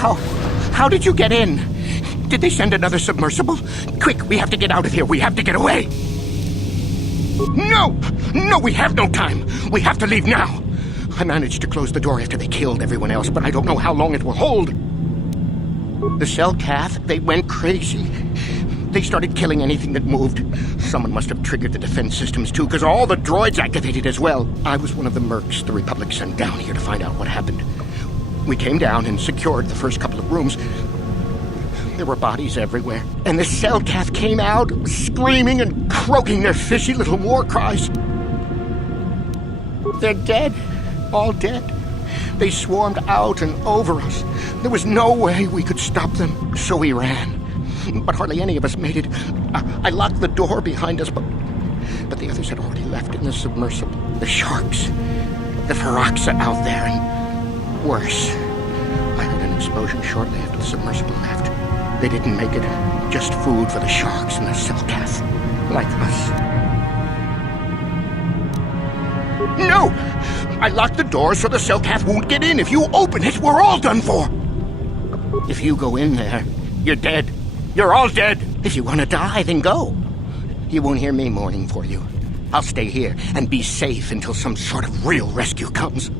How did you get in? Did they send another submersible? Quick, we have to get out of here. We have to get away. No! No, we have no time. We have to leave now. I managed to close the door after they killed everyone else, but I don't know how long it will hold. The cell cath, they went crazy. They started killing anything that moved. Someone must have triggered the defense systems too, because all the droids activated as well. I was one of the mercs the Republic sent down here to find out what happened. We came down and secured the first couple of rooms. There were bodies everywhere, and the cell cath came out, screaming and croaking their fishy little war cries. They're dead. All dead. They swarmed out and over us. There was no way we could stop them, so we ran. But hardly any of us made it. I locked the door behind us, but the others had already left in the submersible. The sharks, the Feroxa out there, and worse. I heard an explosion shortly after the submersible left. They didn't make it. Just food for the sharks and the cell-cath, like us. No! I locked the door so the cell-cath won't get in. If you open it, we're all done for. If you go in there, you're dead. You're all dead. If you want to die, then go. You won't hear me mourning for you. I'll stay here and be safe until some sort of real rescue comes.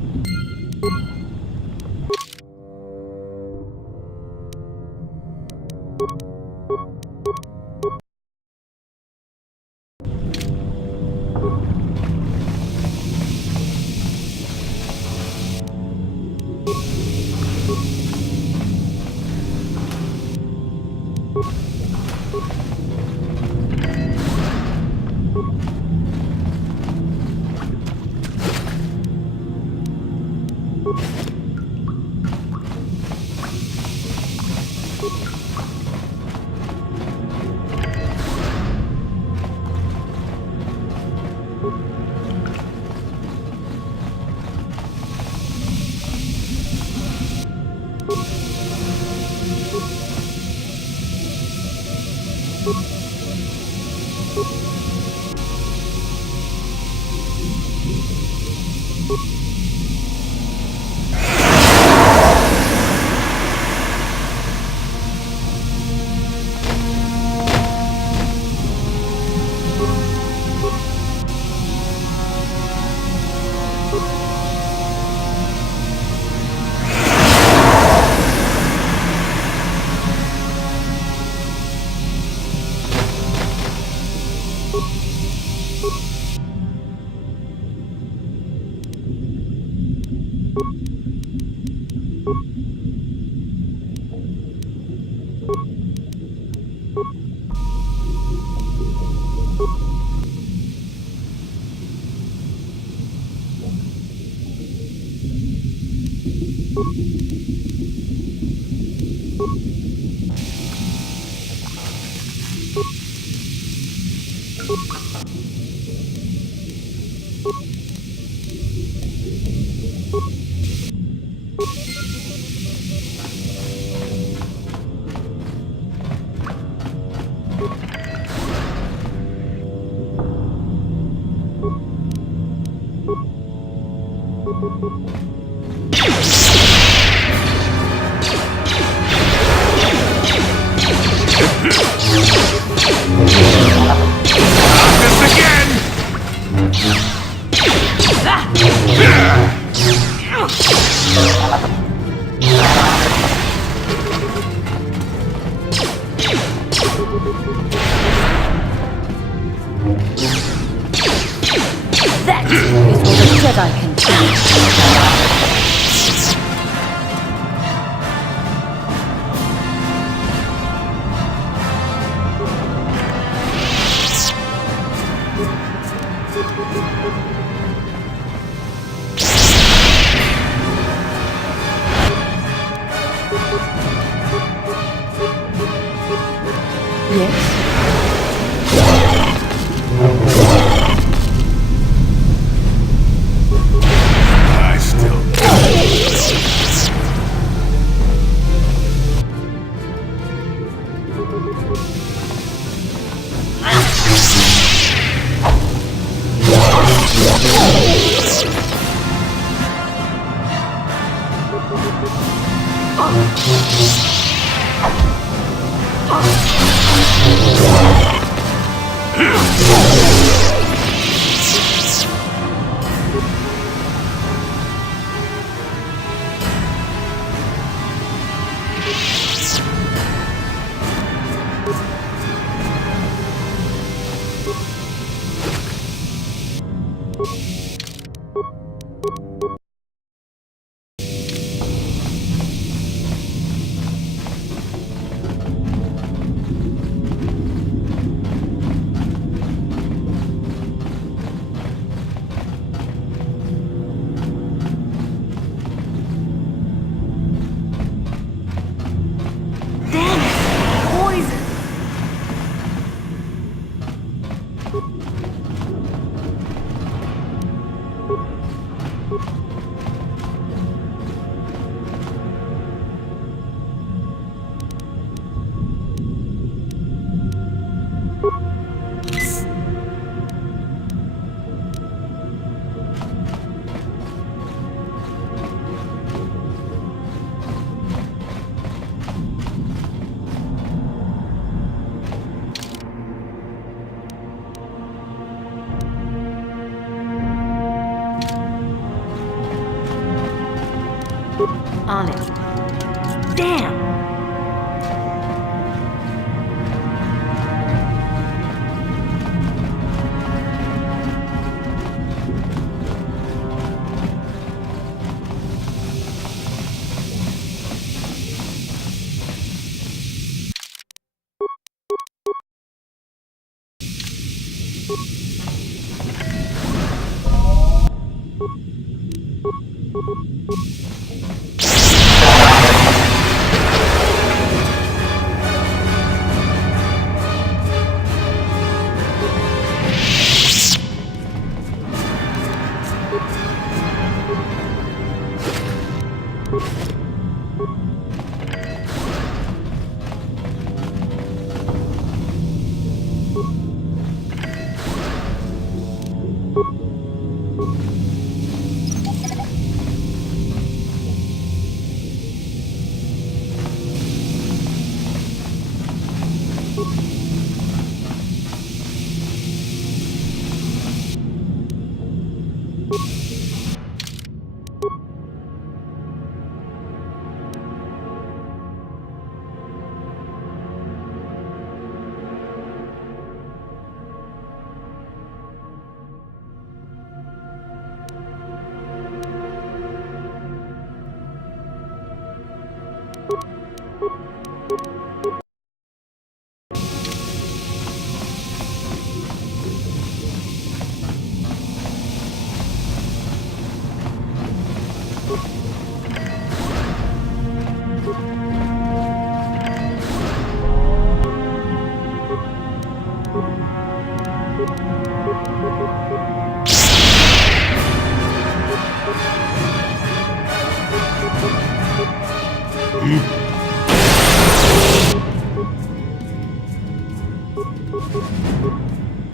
On it. Damn!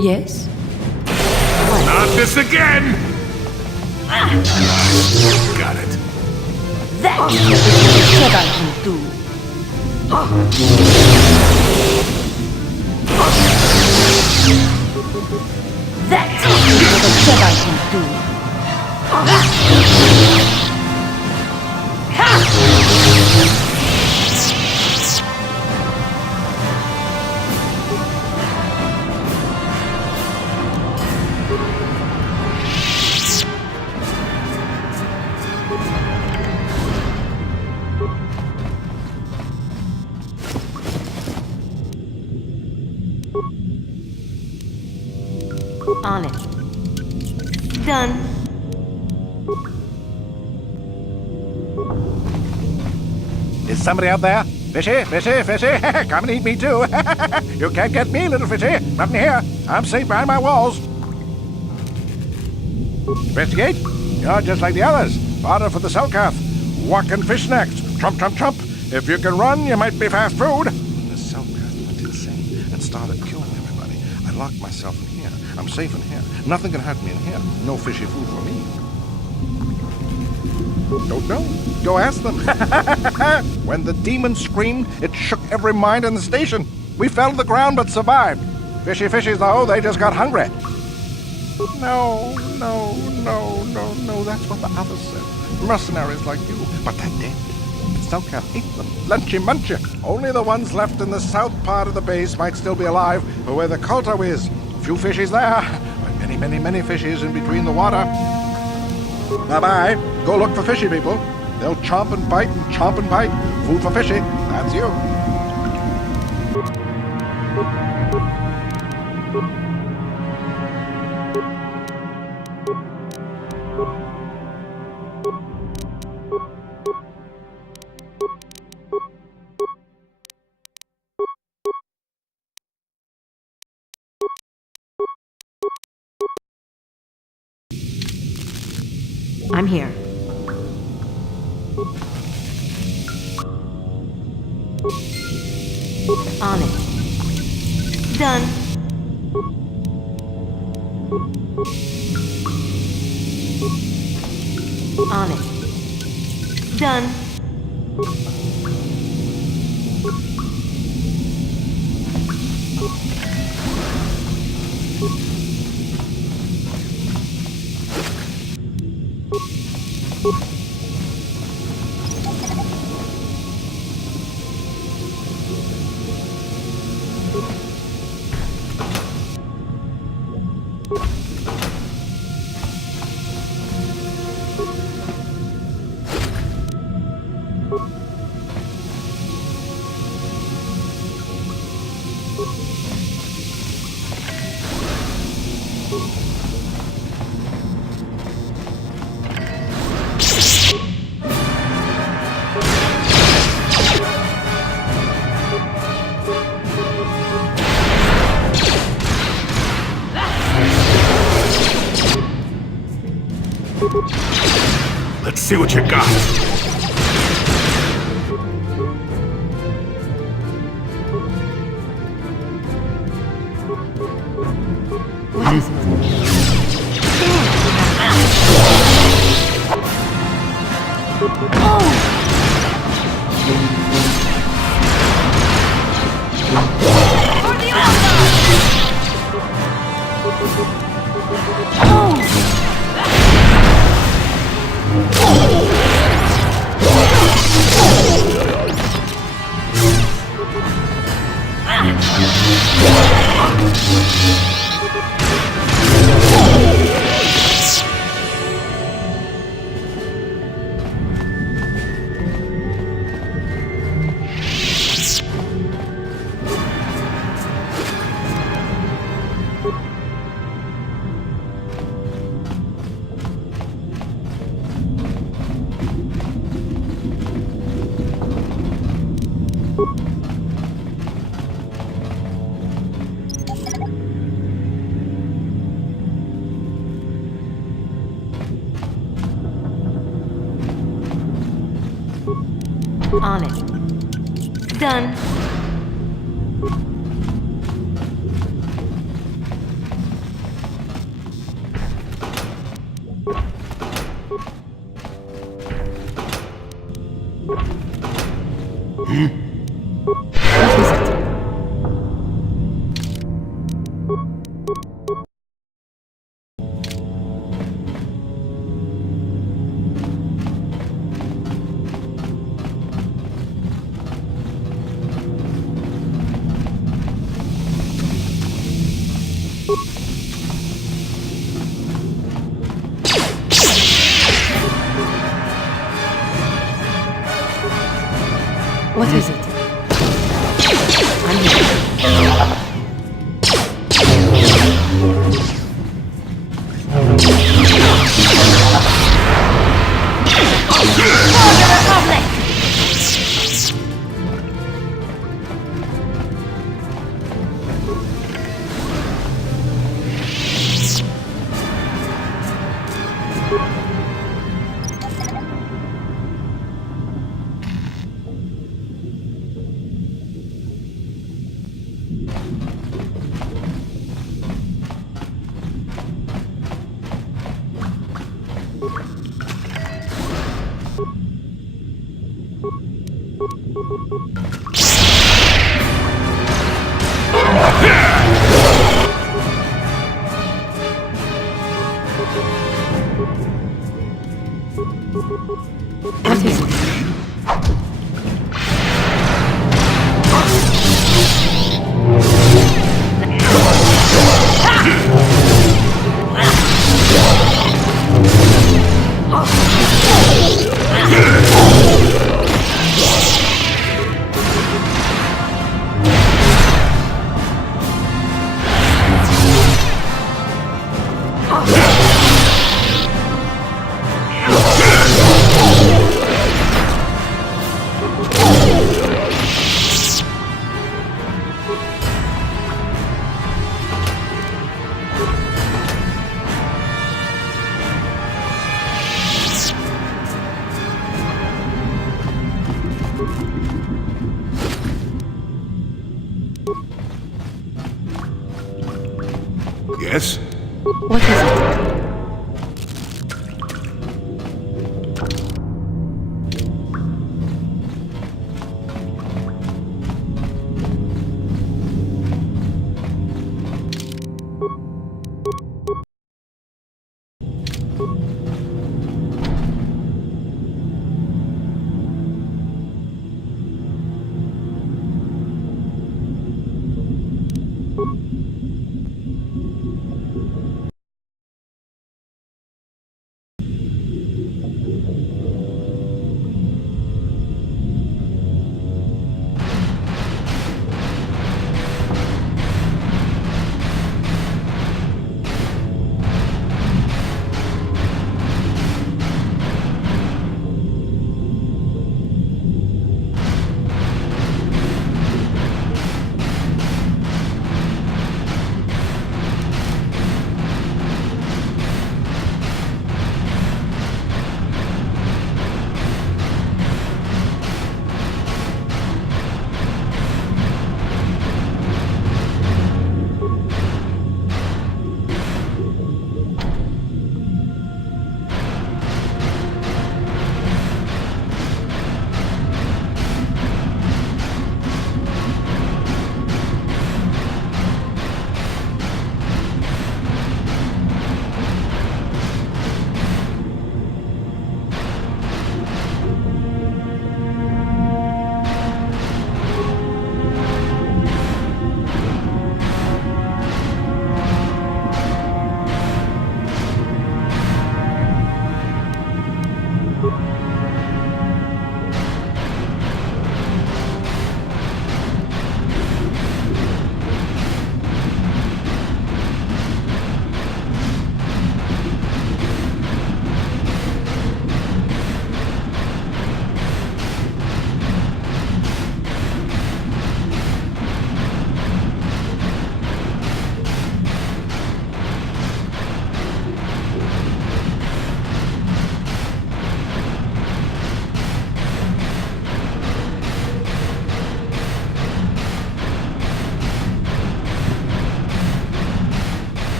Yes? Not this again! Got it. That's what I can do. That's what I can do. On it. Done. Is somebody out there? Fishy, fishy, fishy! Come and eat me too! You can't get me, little fishy! Not in here! I'm safe behind my walls! Investigate? You're just like the others. Fodder for the Selkath. Walk and fish next. Trump, trump, trump. If you can run, you might be fast food. The Selkath went insane and started killing everybody. I locked myself in here. I'm safe in here. Nothing can hurt me in here. No fishy food for me. Don't know. Go ask them. When the demon screamed, it shook every mind in the station. We fell to the ground but survived. Fishy fishies, though, they just got hungry. No, that's what the others said. Mercenaries like you, but they're dead. Selkath ate them. Lunchy munchy. Only the ones left in the south part of the base might still be alive, or where the kotor is. Few fishies there, but many fishies in between the water. Bye-bye. Go look for fishy people. They'll chomp and bite and chomp and bite. Food for fishy. That's you. I'm here. On it. Done. On it. Done. Let's see what you got. What is on it. Done. What is it? What is it? I'm here. What is it? Yes? What is it?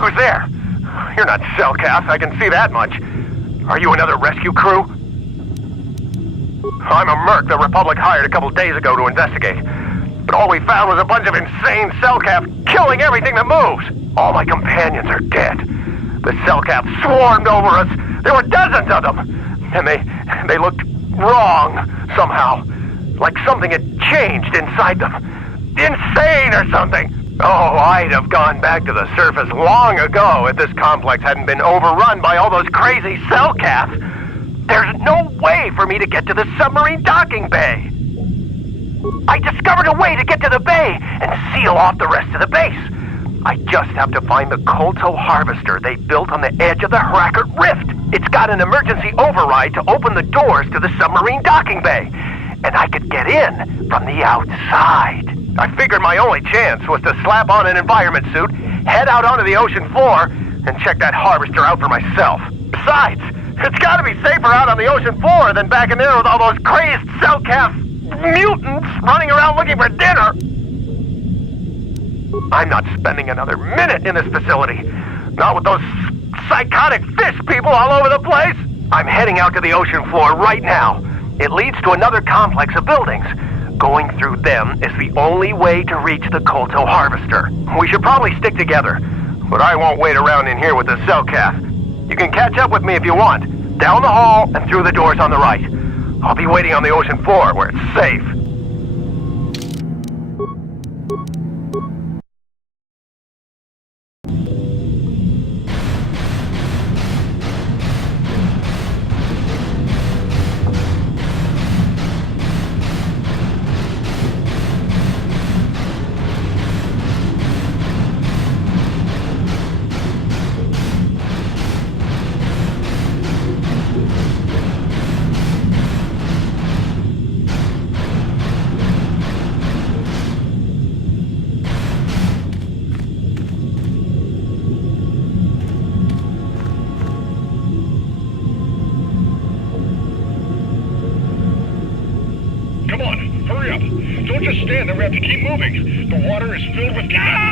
Who's there? You're not Cellcath, I can see that much. Are you another rescue crew? I'm a merc the Republic hired a couple days ago to investigate. But all we found was a bunch of insane Cellcath killing everything that moves. All my companions are dead. The Cellcath swarmed over us. There were dozens of them. And they looked wrong, somehow. Like something had changed inside them. Insane or something. Oh, I'd have gone back to the surface long ago if this complex hadn't been overrun by all those crazy Cellcaths. There's no way for me to get to the submarine docking bay. I discovered a way to get to the bay and seal off the rest of the base. I just have to find the colto harvester they built on the edge of the Hackert Rift. It's got an emergency override to open the doors to the submarine docking bay. And I could get in from the outside. I figured my only chance was to slap on an environment suit, head out onto the ocean floor, and check that harvester out for myself. Besides, it's gotta be safer out on the ocean floor than back in there with all those crazed Cellcath mutants running around looking for dinner. I'm not spending another minute in this facility. Not with those psychotic fish people all over the place. I'm heading out to the ocean floor right now. It leads to another complex of buildings. Going through them is the only way to reach the colto harvester. We should probably stick together, but I won't wait around in here with the Cellcath. You can catch up with me if you want. Down the hall and through the doors on the right. I'll be waiting on the ocean floor where it's safe. Don't just stand there, we have to keep moving. The water is filled with... Ow!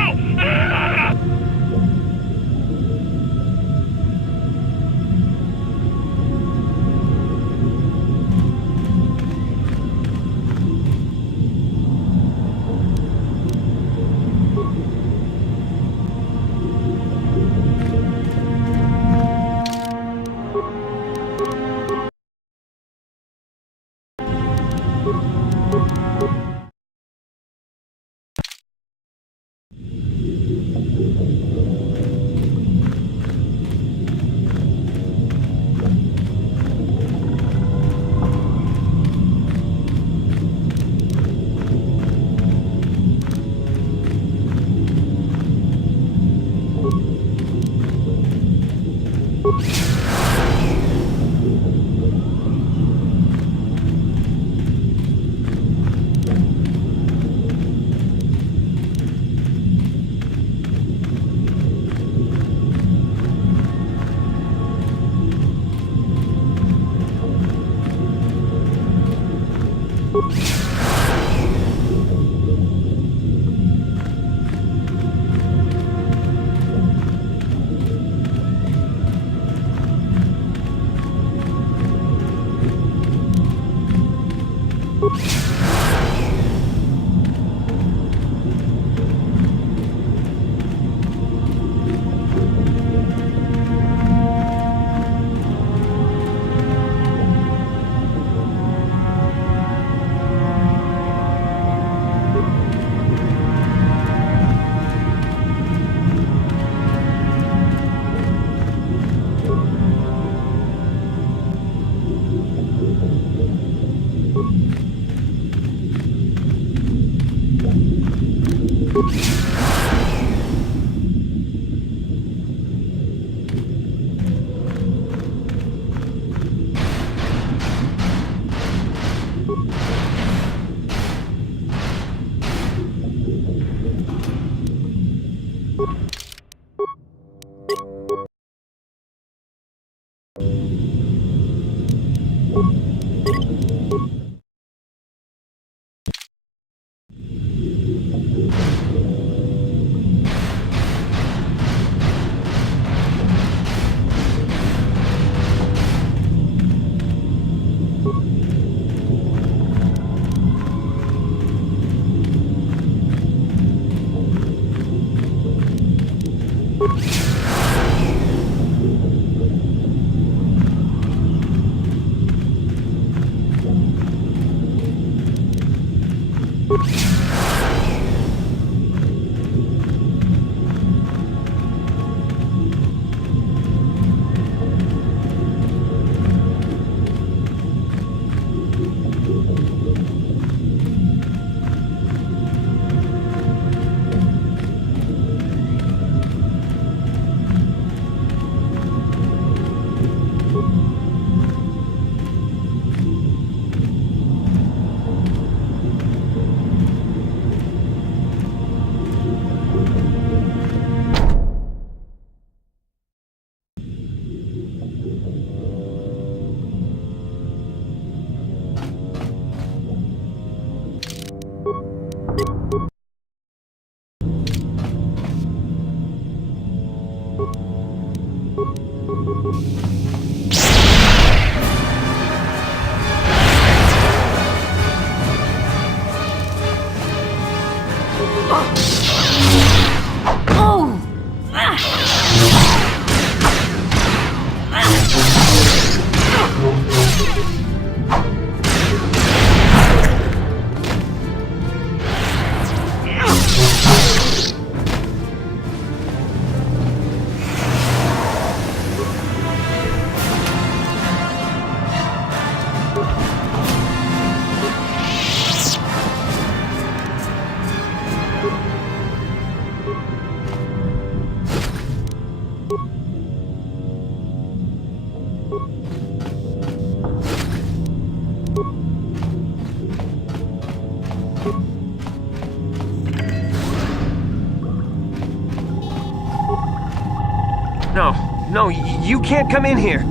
No, you can't come in here.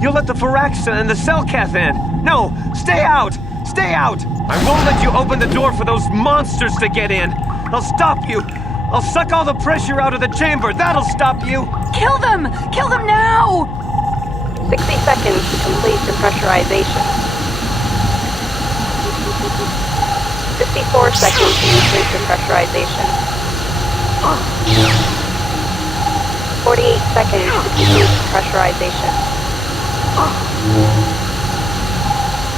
You'll let the Farax and the Selkath in. No, stay out! Stay out! I won't let you open the door for those monsters to get in! I'll stop you! I'll suck all the pressure out of the chamber! That'll stop you! Kill them! Kill them now! 60 seconds to complete depressurization. 54 seconds to complete depressurization. 48 seconds to complete depressurization.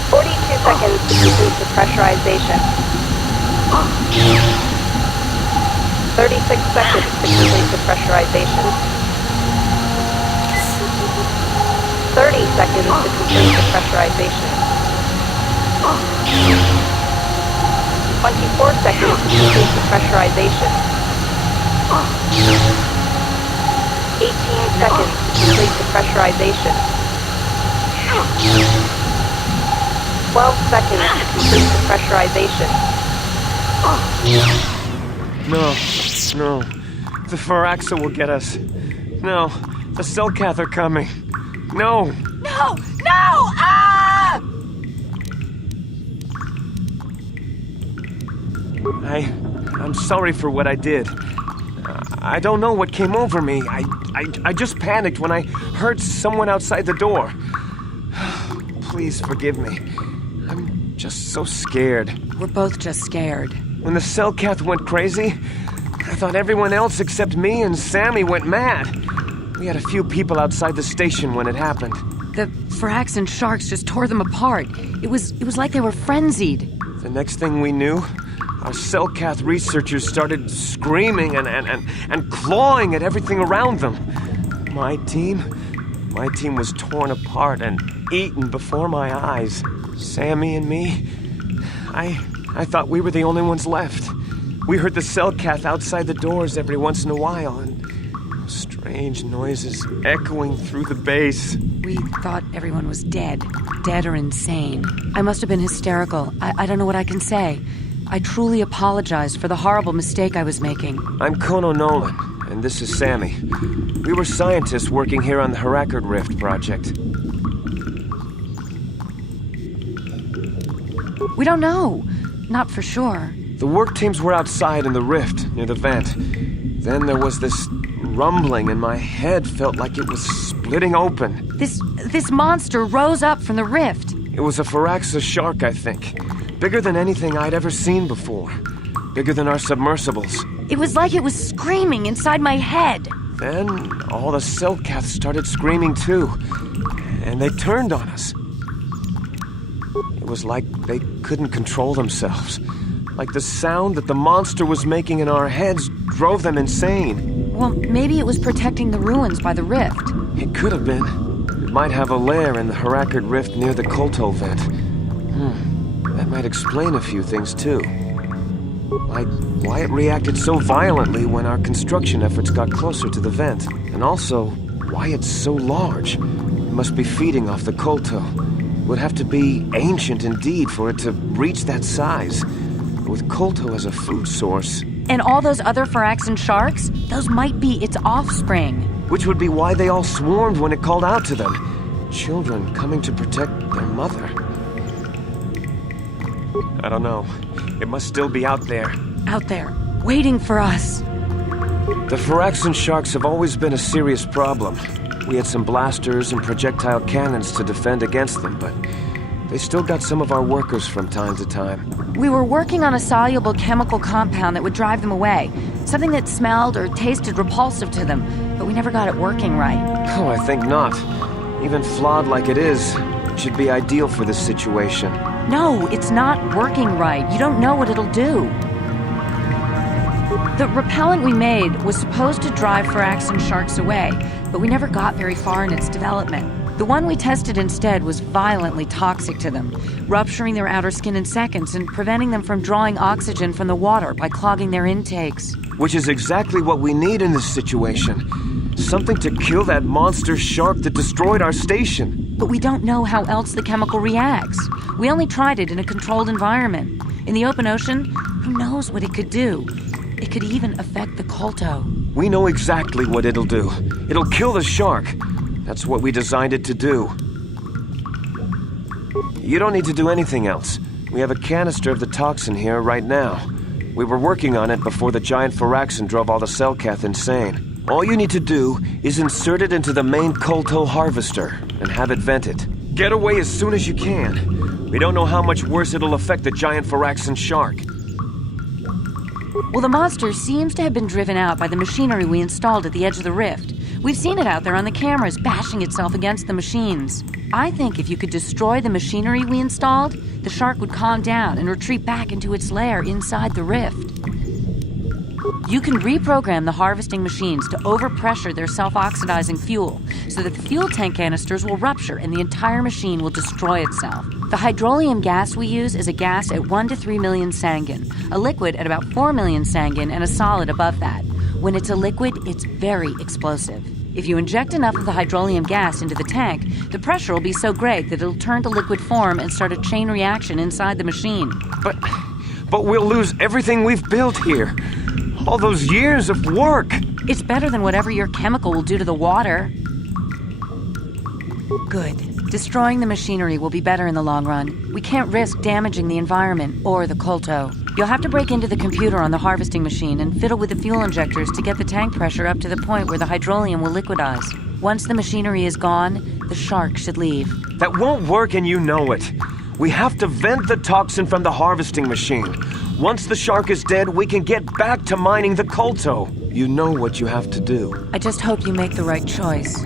42 seconds to complete depressurization. 36 seconds to complete depressurization. 30 seconds to complete depressurization. 24 seconds to complete depressurization. 18 seconds to complete depressurization. 12 seconds to complete depressurization. No. The Faraxa will get us. No, the Selkath are coming. No! No! No! Ah! I'm sorry for what I did. I don't know what came over me. I just panicked when I heard someone outside the door. Please forgive me. I'm just so scared. We're both just scared. When the Selkath went crazy, I thought everyone else except me and Sammy went mad. We had a few people outside the station when it happened. The Faraxan sharks just tore them apart. It was like they were frenzied. The next thing we knew, our Selkath researchers started screaming and clawing at everything around them. My team was torn apart and eaten before my eyes. Sammy and me, I thought we were the only ones left. We heard the Selkath outside the doors every once in a while, and strange noises echoing through the base. We thought everyone was dead or insane. I must have been hysterical. I don't know what I can say. I truly apologize for the horrible mistake I was making. I'm Kono Nolan, and this is Sammy. We were scientists working here on the Harakard Rift project. We don't know. Not for sure. The work teams were outside in the rift, near the vent. Then there was this rumbling, and my head felt like it was splitting open. This monster rose up from the rift. It was a Faraxa shark, I think. Bigger than anything I'd ever seen before. Bigger than our submersibles. It was like it was screaming inside my head. Then all the Selkaths started screaming too. And they turned on us. It was like they couldn't control themselves. Like the sound that the monster was making in our heads drove them insane. Well, maybe it was protecting the ruins by the rift. It could have been. It might have a lair in the Harakard Rift near the Kolto vent. That might explain a few things too. Like why it reacted so violently when our construction efforts got closer to the vent. And also, why it's so large. It must be feeding off the Kolto. It would have to be ancient indeed for it to reach that size. With Kolto as a food source. And all those other Faraxan sharks? Those might be its offspring. Which would be why they all swarmed when it called out to them. Children coming to protect their mother. I don't know. It must still be out there. Out there, waiting for us. The Faraxan sharks have always been a serious problem. We had some blasters and projectile cannons to defend against them, but they still got some of our workers from time to time. We were working on a soluble chemical compound that would drive them away. Something that smelled or tasted repulsive to them, but we never got it working right. Oh, I think not. Even flawed like it is, it should be ideal for this situation. No, it's not working right. You don't know what it'll do. The repellent we made was supposed to drive Faraxan sharks away, but we never got very far in its development. The one we tested instead was violently toxic to them, rupturing their outer skin in seconds and preventing them from drawing oxygen from the water by clogging their intakes. Which is exactly what we need in this situation. Something to kill that monster shark that destroyed our station. But we don't know how else the chemical reacts. We only tried it in a controlled environment. In the open ocean, who knows what it could do? It could even affect the Kolto. We know exactly what it'll do. It'll kill the shark. That's what we designed it to do. You don't need to do anything else. We have a canister of the toxin here right now. We were working on it before the giant Firaxin drove all the Cellcath insane. All you need to do is insert it into the main Kolto harvester and have it vented. Get away as soon as you can. We don't know how much worse it'll affect the giant Firaxin shark. Well, the monster seems to have been driven out by the machinery we installed at the edge of the rift. We've seen it out there on the cameras, bashing itself against the machines. I think if you could destroy the machinery we installed, the shark would calm down and retreat back into its lair inside the rift. You can reprogram the harvesting machines to overpressure their self-oxidizing fuel so that the fuel tank canisters will rupture and the entire machine will destroy itself. The hydrolium gas we use is a gas at 1 to 3 million sanguine, a liquid at about 4 million sanguine, and a solid above that. When it's a liquid, it's very explosive. If you inject enough of the hydrolium gas into the tank, the pressure will be so great that it'll turn to liquid form and start a chain reaction inside the machine. But we'll lose everything we've built here. All those years of work. It's better than whatever your chemical will do to the water. Good. Destroying the machinery will be better in the long run. We can't risk damaging the environment or the Kolto. You'll have to break into the computer on the harvesting machine and fiddle with the fuel injectors to get the tank pressure up to the point where the hydrolium will liquidize. Once the machinery is gone, the shark should leave. That won't work and you know it. We have to vent the toxin from the harvesting machine. Once the shark is dead, we can get back to mining the Kolto. You know what you have to do. I just hope you make the right choice.